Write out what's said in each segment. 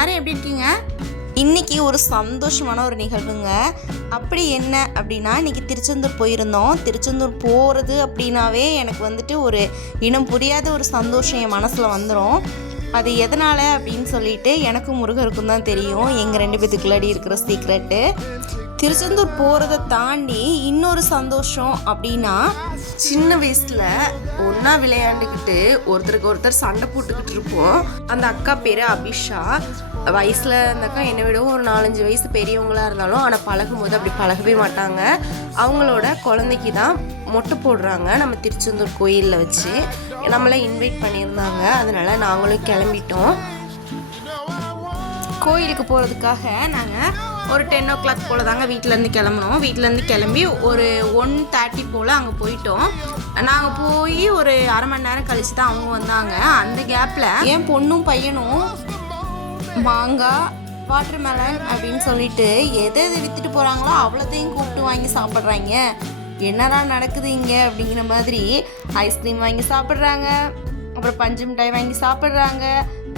எல்லாரும் எப்படி இருக்கீங்க? இன்றைக்கி ஒரு சந்தோஷமான ஒரு நிகழ்வுங்க. அப்படி என்ன அப்படின்னா, இன்றைக்கி திருச்செந்தூர் போயிருந்தோம். திருச்செந்தூர் போகிறது அப்படின்னாவே எனக்கு வந்துட்டு ஒரு இனம் புரியாத ஒரு சந்தோஷம் என் மனசில் வந்துடும். அது எதனால் அப்படின்னு சொல்லிட்டு எனக்கும் முருகருக்கும் தான் தெரியும். எங்கள் 2 பேத்துக்குள்ளாடி இருக்கிற சீக்ரெட்டு. திருச்செந்தூர் போகிறத தாண்டி இன்னொரு சந்தோஷம் அப்படின்னா, சின்ன வயசில் ஒன்றா விளையாண்டுக்கிட்டு ஒருத்தருக்கு ஒருத்தர் சண்டை போட்டுக்கிட்டு இருப்போம். அந்த அக்கா பேர் அபிஷா. வயசில் அந்த அக்கா என்னை விடவும் ஒரு 4-5 வயசு பெரியவங்களாக இருந்தாலும் ஆனால் பழகும்போது அப்படி பழகவே மாட்டாங்க. அவங்களோட குழந்தைக்கு தான் மொட்டை போடுறாங்க நம்ம திருச்செந்தூர் கோயிலில் வச்சு. நம்மளை இன்வைட் பண்ணியிருந்தாங்க. அதனால் நாங்களும் கிளம்பிட்டோம். கோயிலுக்கு போகிறதுக்காக நாங்கள் ஒரு 10 o'clock போல் தாங்க வீட்டிலேருந்து கிளம்புனோம். வீட்டிலேருந்து கிளம்பி ஒரு 1:30 போல் அங்கே போயிட்டோம். நாங்கள் போய் ஒரு அரை மணி நேரம் கழித்து தான் அவங்க வந்தாங்க. அந்த கேப்பில் என் பொண்ணும் பையனும் மாங்காய், வாட்டர்மெலன் அப்படின்னு சொல்லிட்டு எதை விற்றுட்டு போகிறாங்களோ அவ்வளோத்தையும் கூப்பிட்டு வாங்கி சாப்பிட்றாங்க. என்னடா நடக்குது இங்கே அப்படிங்கிற மாதிரி ஐஸ்கிரீம் வாங்கி சாப்பிட்றாங்க. அப்புறம் பஞ்சு மிட்டாய் வாங்கி சாப்பிட்றாங்க.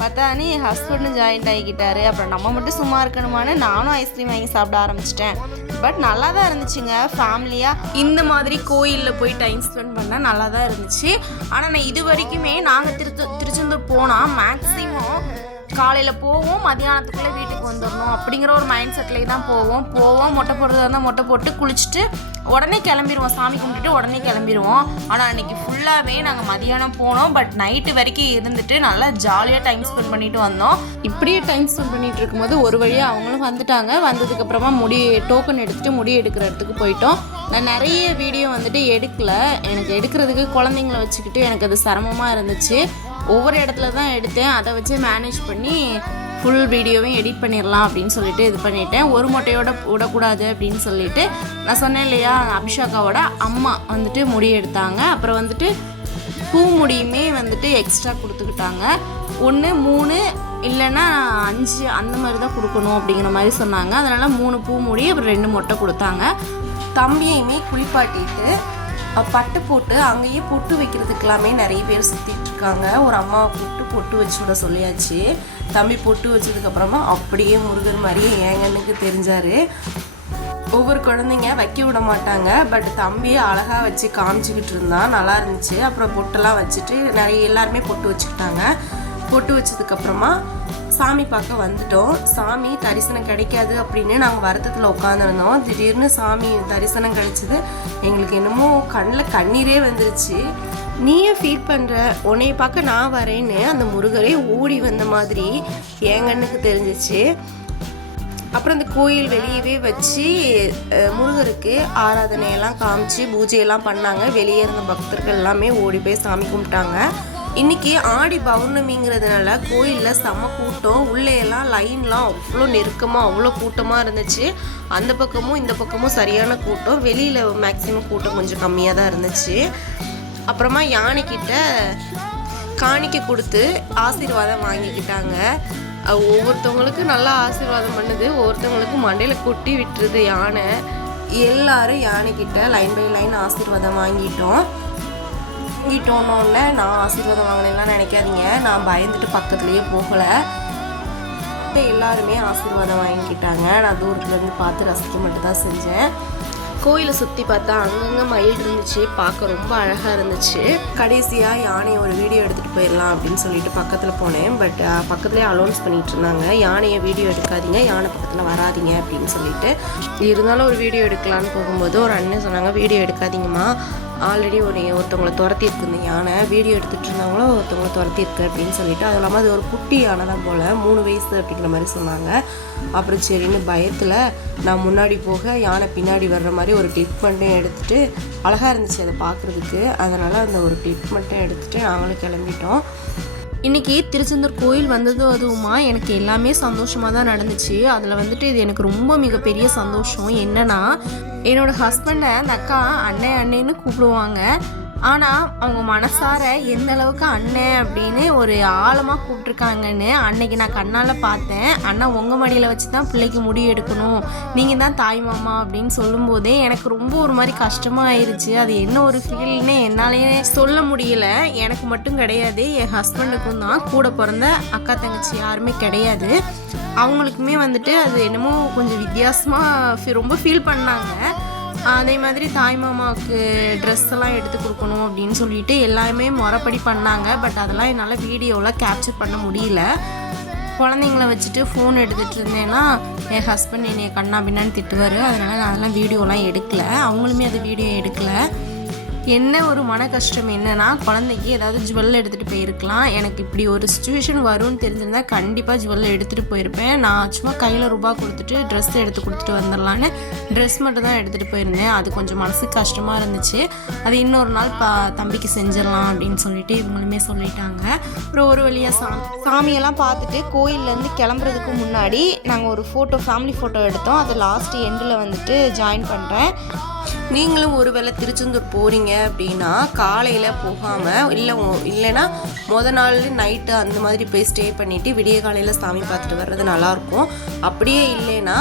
பார்த்தானே என் ஹஸ்பண்டும் ஜாயின்ட் ஆகிக்கிட்டாரு. அப்புறம் நம்ம மட்டும் சும்மா இருக்கணுமான்னு நானும் ஐஸ்கிரீம் வாங்கி சாப்பிட ஆரம்பிச்சிட்டேன். பட் நல்லா தான் இருந்துச்சுங்க. ஃபேமிலியாக இந்த மாதிரி கோயிலில் போய் டைம் ஸ்பெண்ட் பண்ணால் நல்லா தான் இருந்துச்சு. ஆனால் நான் இது வரைக்குமே நாங்கள் திருச்செந்தூர் போனால் மேக்ஸிமம் காலையில் போவோம், மதியானத்துக்குள்ளே வீட்டுக்கு வந்துடணும் அப்படிங்கிற ஒரு மைண்ட் செட்லேயே தான் போவோம். மொட்டை போடுறதா இருந்தால் மொட்டை போட்டு குளிச்சுட்டு உடனே கிளம்பிடுவோம். சாமி கும்பிட்டுட்டு உடனே கிளம்பிடுவோம். ஆனால் அன்றைக்கி ஃபுல்லாகவே நாங்கள் மதியானம் போனோம். பட் நைட்டு வரைக்கும் இருந்துட்டு நல்லா ஜாலியாக டைம் ஸ்பெண்ட் பண்ணிட்டு வந்தோம். இப்படியே டைம் ஸ்பெண்ட் பண்ணிகிட்டு இருக்கும்போது ஒரு வழியாக அவங்களும் வந்துட்டாங்க. வந்ததுக்கப்புறமா டோக்கன் எடுத்துகிட்டு முடி எடுக்கிற இடத்துக்கு போயிட்டோம். நான் நிறைய வீடியோ வந்துட்டு எடுக்கலை. எனக்கு எடுக்கிறதுக்கு குழந்தைங்கள வச்சுக்கிட்டு எனக்கு அது சிரமமாக இருந்துச்சு. ஒவ்வொரு இடத்துல தான் எடுத்தேன். அதை வச்சு மேனேஜ் பண்ணி ஃபுல் வீடியோவையும் எடிட் பண்ணிடலாம் அப்படின்னு சொல்லிட்டு இது பண்ணிட்டேன். ஒரு மொட்டையோட விடக்கூடாது அப்படின்னு சொல்லிட்டு நான் சொன்னேன் இல்லையா, அபிஷாக்காவோட அம்மா வந்துட்டு முடி எடுத்தாங்க. அப்புறம் வந்துட்டு பூ முடியுமே வந்துட்டு எக்ஸ்ட்ரா கொடுத்துக்கிட்டாங்க. 1, 3 இல்லைன்னா 5 அந்த மாதிரி தான் கொடுக்கணும் அப்படிங்கிற மாதிரி சொன்னாங்க. அதனால் 3 பூ முடி அப்புறம் 2 மொட்டை கொடுத்தாங்க. தம்பியையுமே குளிப்பாட்டிட்டு பட்டு போட்டு அங்கேயே பொட்டு வைக்கிறதுக்கெல்லாமே நிறைய பேர் சுற்றிட்டு இருக்காங்க. ஒரு அம்மாவை கூப்பிட்டு பொட்டு வச்சு விட சொல்லியாச்சு. தம்பி பொட்டு வச்சதுக்கப்புறமா அப்படியே முருகன் மாதிரியே ஏங்கன்னுக்கு தெரிஞ்சார். ஒவ்வொரு குழந்தைங்க வைக்க விட மாட்டாங்க. பட் தம்பி அழகாக வச்சு காமிச்சிக்கிட்டு இருந்தான். நல்லா இருந்துச்சு. அப்புறம் பொட்டெல்லாம் வச்சுட்டு எல்லாருமே பொட்டு வச்சுக்கிட்டாங்க. பொட்டு வச்சதுக்கப்புறமா சாமி பார்க்க வந்துட்டோம். சாமி தரிசனம் கிடைக்காது அப்படின்னு நாங்கள் வருத்தத்தில் உட்காந்துருந்தோம். திடீர்னு சாமி தரிசனம் கிடைச்சது. எங்களுக்கு என்னமோ கண்ணில் கண்ணீரே வந்துருச்சு. நீயே ஃபீல் பண்ணுற, உன்னைய பார்க்க நான் வரேன்னு அந்த முருகரே ஓடி வந்த மாதிரி என் கண்ணுக்கு தெரிஞ்சிச்சு. அப்புறம் அந்த கோயில் வெளியவே வச்சு முருகருக்கு ஆராதனையெல்லாம் காமிச்சு பூஜையெல்லாம் பண்ணாங்க. வெளியே இருந்த பக்தர்கள் எல்லாமே ஓடி போய் சாமி கும்பிட்டாங்க. இன்றைக்கி ஆடி பௌர்ணமிங்கிறதுனால கோயிலில் செம்ம கூட்டம். உள்ளேயெல்லாம் லைன்லாம் அவ்வளோ நெருக்கமாக அவ்வளோ கூட்டமாக இருந்துச்சு. அந்த பக்கமும் இந்த பக்கமும் சரியான கூட்டம். வெளியில் மேக்ஸிமம் கூட்டம் கொஞ்சம் கம்மியாக தான் இருந்துச்சு. அப்புறமா யானைக்கிட்ட காணிக்கை கொடுத்து ஆசீர்வாதம் வாங்கிக்கிட்டாங்க. ஒவ்வொருத்தவங்களுக்கு நல்லா ஆசீர்வாதம் பண்ணுது, ஒவ்வொருத்தவங்களுக்கு மண்டையில் கொட்டி விட்டுருது யானை. எல்லாரும் யானைக்கிட்ட லைன் பை லைன் ஆசீர்வாதம் வாங்கிட்டோன்னே நான் ஆசீர்வாதம் வாங்கினேன்லாம் நினைக்காதீங்க. நான் பயந்துட்டு பக்கத்துலேயே போகலை. எல்லாருமே ஆசீர்வாதம் வாங்கிக்கிட்டாங்க. நான் தூரத்துலேருந்து பார்த்து ரசிக்க மட்டும் தான் செஞ்சேன். கோயிலை சுற்றி பார்த்தா அங்கங்கே மயில் இருந்துச்சு. பார்க்க ரொம்ப அழகாக இருந்துச்சு. கடைசியாக யானையை ஒரு வீடியோ எடுத்துகிட்டு போயிடலாம் அப்படின்னு சொல்லிட்டு பக்கத்தில் போனேன். பட் பக்கத்துலேயே அலௌன்ஸ் பண்ணிகிட்டு இருந்தாங்க, யானையை வீடியோ எடுக்காதீங்க, யானை பக்கத்தில் வராதிங்க அப்படின்னு சொல்லிட்டு. இருந்தாலும் ஒரு வீடியோ எடுக்கலான்னு போகும்போது ஒரு அண்ணன் சொன்னாங்க, வீடியோ எடுக்காதீங்கம்மா, ஆல்ரெடி ஒருத்தவங்களை துரத்திருக்கு இந்த யானை, வீடியோ எடுத்துகிட்டு இருந்தவங்களும் ஒருத்தவங்களை துரத்திருக்கு அப்படின்னு சொல்லிட்டு. அது இல்லாமல் அது ஒரு குட்டி யானை தான் போல், 3 வயசு அப்படிங்கிற மாதிரி சொன்னாங்க. அப்புறம் சரின்னு பயத்தில் நான் முன்னாடி போக யானை பின்னாடி வர்ற மாதிரி ஒரு கிளிப் மட்டும் எடுத்துகிட்டு, அழகாக இருந்துச்சு அதை பார்க்குறதுக்கு. அதனால் அந்த ஒரு கிளிப் மட்டும் எடுத்துகிட்டு நாங்களும் கிளம்பிட்டோம். இன்றைக்கி திருச்செந்தூர் கோயில் வந்ததும் அதுவுமா எனக்கு எல்லாமே சந்தோஷமாக தான் நடந்துச்சு. அதில் வந்துட்டு இது எனக்கு ரொம்ப மிகப்பெரிய சந்தோஷம் என்னென்னா, என்னோடய ஹஸ்பண்டை அந்த அக்கா அண்ணன்னு கூப்பிடுவாங்க. ஆனால் அவங்க மனசார எந்த அளவுக்கு அண்ணன் அப்படின்னு ஒரு ஆழமாக கூப்பிட்ருக்காங்கன்னு அன்னைக்கு நான் கண்ணால் பார்த்தேன். அண்ணா உங்கள் மடியில் வச்சு தான் பிள்ளைக்கு முடி எடுக்கணும், நீங்கள் தான் தாய் மாமா அப்படின்னு சொல்லும்போதே எனக்கு ரொம்ப ஒரு மாதிரி கஷ்டமாக ஆயிடுச்சு. அது என்ன ஒரு ஃபீல்னே என்னாலேயே சொல்ல முடியல. எனக்கு மட்டும் கிடையாது, என் ஹஸ்பண்டுக்கும் தான். கூட பிறந்த அக்கா தங்கச்சி யாருமே கிடையாது. அவங்களுக்குமே வந்துட்டு அது என்னமோ கொஞ்சம் வித்தியாசமாக ரொம்ப ஃபீல் பண்ணாங்க. அதே மாதிரி தாய் மாமாவுக்கு ட்ரெஸ் எல்லாம் எடுத்து கொடுக்கணும் அப்படின்னு சொல்லிட்டு எல்லாமே முறைப்படி பண்ணாங்க. பட் அதெல்லாம் என்னால் வீடியோவில் கேப்சர் பண்ண முடியல. குழந்தைங்கள வச்சுட்டு ஃபோன் எடுத்துகிட்டு இருந்தேன்னா என் ஹஸ்பண்ட் என்னை கண்ணா பின்னான்னு திட்டுவார். அதனால் நான் அதெல்லாம் வீடியோலாம் எடுக்கலை. அவங்களுமே அது வீடியோ எடுக்கலை. என்ன ஒரு மன கஷ்டம் என்னென்னா, குழந்தைக்கு ஏதாவது ஜுவல் எடுத்துகிட்டு போயிருக்கலாம். எனக்கு இப்படி ஒரு சுச்சுவேஷன் வரும்னு தெரிஞ்சிருந்தால் கண்டிப்பாக ஜுவல் எடுத்துகிட்டு போயிருப்பேன். நான் சும்மா கையில் ரூபா கொடுத்துட்டு ட்ரெஸ் எடுத்து கொடுத்துட்டு வந்துடலான்னு ட்ரெஸ் மட்டும் தான் எடுத்துகிட்டு போயிருந்தேன். அது கொஞ்சம் மனசுக்கு கஷ்டமாக இருந்துச்சு. அது இன்னொரு நாள் தம்பிக்கு செஞ்சிடலாம் அப்படின்னு சொல்லிட்டு இவங்களுமே சொல்லிட்டாங்க. அப்புறம் ஒரு வழியாக சாமியெல்லாம் பார்த்துட்டு கோயிலேருந்து கிளம்புறதுக்கு முன்னாடி நாங்கள் ஒரு ஃபேமிலி ஃபோட்டோ எடுத்தோம். அது லாஸ்ட் எண்டில் வந்துட்டு ஜாயின் பண்ணுறேன். நீங்களும் ஒருவேளை திருச்செந்தூர் போகிறீங்க அப்படின்னா காலையில் போகாமல் இல்லைன்னா நாள் நைட்டு அந்த மாதிரி போய் ஸ்டே பண்ணிவிட்டு விடிய காலையில் சாமி பார்த்துட்டு வர்றது நல்லாயிருக்கும். அப்படியே இல்லைன்னா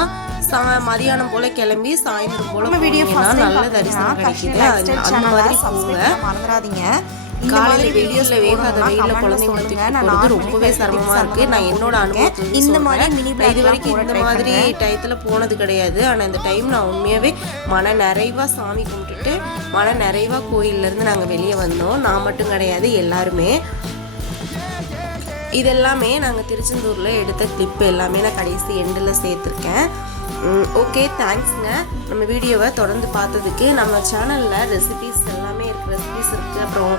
மதியானம் போல் கிளம்பி சாயந்தரம் போல் வீடியோ நல்ல தரிசனம் கிடைக்குது. அந்த மாதிரி மறந்துடாதீங்க. காலையில் வீடியோஸில் வேகாத வெயிலில் குழந்தைங்களுக்கு போகிறது ரொம்பவே சிரமமாக இருக்குது. நான் என்னோட அனுபவத்தை இந்த மாதிரி இது வரைக்கும் இந்த மாதிரி டயத்தில் போனது கிடையாது. ஆனால் இந்த டைம் நான் உண்மையாகவே மன நிறைவாக சாமி கும்பிட்டுட்டு மன நிறைவாக கோயிலேருந்து நாங்கள் வெளியே வந்தோம். நான் மட்டும் கிடையாது, எல்லாருமே. இதெல்லாமே நாங்கள் திருச்செந்தூரில் எடுத்த கிளிப்பு எல்லாமே நான் கடைசி எண்டில் சேர்த்துருக்கேன். ஓகே, தேங்க்ஸுங்க. நம்ம வீடியோவை தொடர்ந்து பார்த்ததுக்கு. நம்ம சேனலில் ரெசிபீஸ் எல்லாமே இருக்குது, ரெசிபீஸ் இருக்குது, அப்புறம்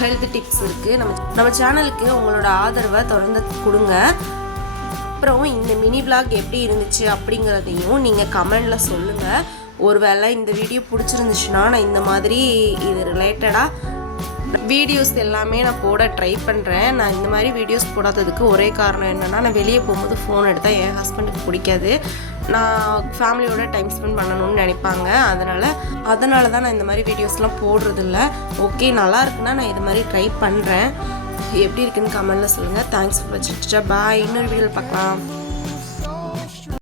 ஹெல்த் டிப்ஸ் இருக்குது. நம்ம சேனலுக்கு உங்களோட ஆதரவை தொடர்ந்து கொடுங்க. அப்புறம் இந்த மினி விளாக் எப்படி இருந்துச்சு அப்படிங்கிறதையும் நீங்கள் கமெண்டில் சொல்லுங்கள். ஒருவேளை இந்த வீடியோ பிடிச்சிருந்துச்சுன்னா நான் இந்த மாதிரி இது ரிலேட்டடாக வீடியோஸ் எல்லாமே நான் போட ட்ரை பண்ணுறேன். நான் இந்த மாதிரி வீடியோஸ் போடாததுக்கு ஒரே காரணம் என்னென்னா, நான் வெளியே போகும்போது ஃபோன் எடுத்தால் என் ஹஸ்பண்டுக்கு பிடிக்காது. நான் ஃபேமிலியோட டைம் ஸ்பெண்ட் பண்ணணும்னு நினைப்பாங்க. அதனால தான் நான் இந்த மாதிரி வீடியோஸ்லாம் போடுறதில்ல. ஓகே, நல்லா இருக்குன்னா நான் இது மாதிரி ட்ரை பண்ணுறேன். எப்படி இருக்குன்னு கமெண்டில் சொல்லுங்கள். தேங்க்ஸ் ஃபார் வாட்சிங். பாய். இன்னொரு வீடியோவில் பார்க்கலாம்.